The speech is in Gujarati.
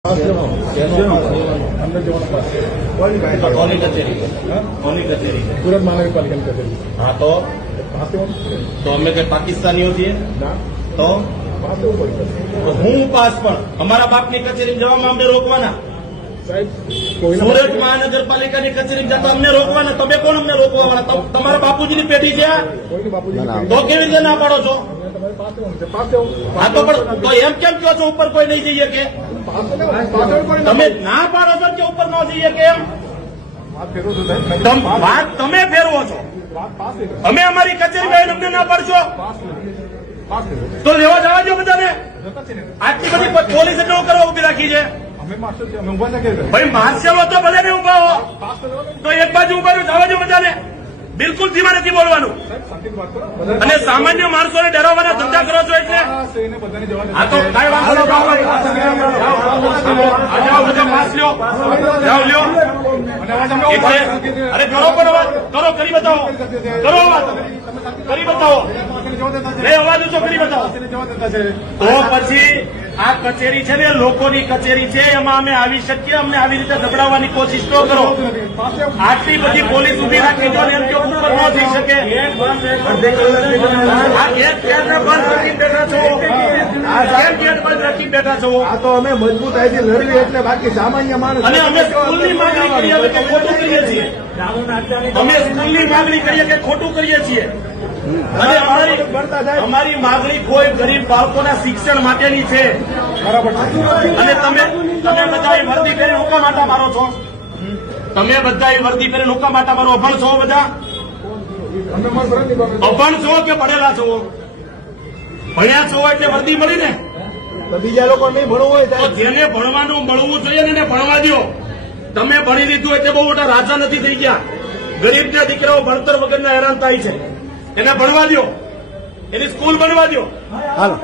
સુરત મહાનગરપાલિકાની કચેરી. हाँ तो અમે કઈ પાકિસ્તાનીઓ છીએ તો હું પાસ પણ અમારા બાપની કચેરી જવામાં અમને રોકવાના. સુરત મહાનગરપાલિકાની કચેરી જતા અમને રોકવાના. તમે કોણ અમને રોકવાવાળા? તમારા બાપુજીની પેઢી છે તો કેવી રીતે ના પાડો છો? હા તો પણ તો એમ કેમ કહો છો ઉપર કોઈ નહીં જઈએ કે? તમે ના પાડો છો કે ઉપર ન જઈએ કે? એમ વાત તમે ફેરવો છો. અમે અમારી કચેરી અમને ના પાડશો તો લેવા જવા દો બધાને. આટલી બધી પોલીસ એટલો કરવા ઉભી રાખી છે. ભાઈ માર્શલો તો બધાને ઉભા હો તો એક બાજુ ઉભા જવા દો બધાને. બિલકુલ ધીમા નથી બોલવાનું. અને સામાન્ય માણસોને ડરાવવાના ધંધા કરો છો એટલે આ તો કઈ વાંધો જાઓ બધા માસ લ્યો જાઓ લ્યો. અરે કરો પણ અવાજ કરો કરી બતાવો. કરો અવાજ કરી બતાવો. નહીં અવાજ ઊંચો કરી બતાવો. તો પછી આ કચેરી છે ને લોકોની કચેરી છે. એમાં અમે આવી શકીએ. અમને આવી રીતે દબડાવવાની કોશિશ ન કરો. આટલી બધી પોલીસ ઉભી રાખી જો ને એમ કે ઉપર ન થઈ શકે. આ ગેટ બંધ રાખી બેઠા છો. આ કેમ ગેટ બંધ રાખી બેઠા છો? આ તો અમે મજબૂતાઈથી લડવી એટલે બાકી સામાન્ય માણસ. અને અમે સ્કૂલની માંગણી કરીએ કે ખોટું કરીએ છીએ? અમે સ્કૂલની માંગણી કરીએ કે ખોટું કરીએ છીએ? અને અમારી માંગણી કોઈ ગરીબ બાળકોના શિક્ષણ માટેની છે. અને તમે બધા વર્દી પહેરી હુકા માટા મારો છો? તમે બધા વર્દી પહેરી હુકા માટા મારો? અભણ છો બધા? અભણ છો કે ભણેલા છો? ભણ્યા છો એટલે વર્દી મળી ને. બીજા લોકો નહીં ભણવું હોય તો જેને ભણવાનું મળવું જોઈએ ને એને ભણવા દો. તમે ભણી લીધું એટલે બહુ મોટા રાજા નથી થઈ ગયા. ગરીબના દીકરાઓ ભણતર વગરના હેરાન થાય છે. એને ભણવા દો. એની સ્કૂલ બનવા દો. હાલો.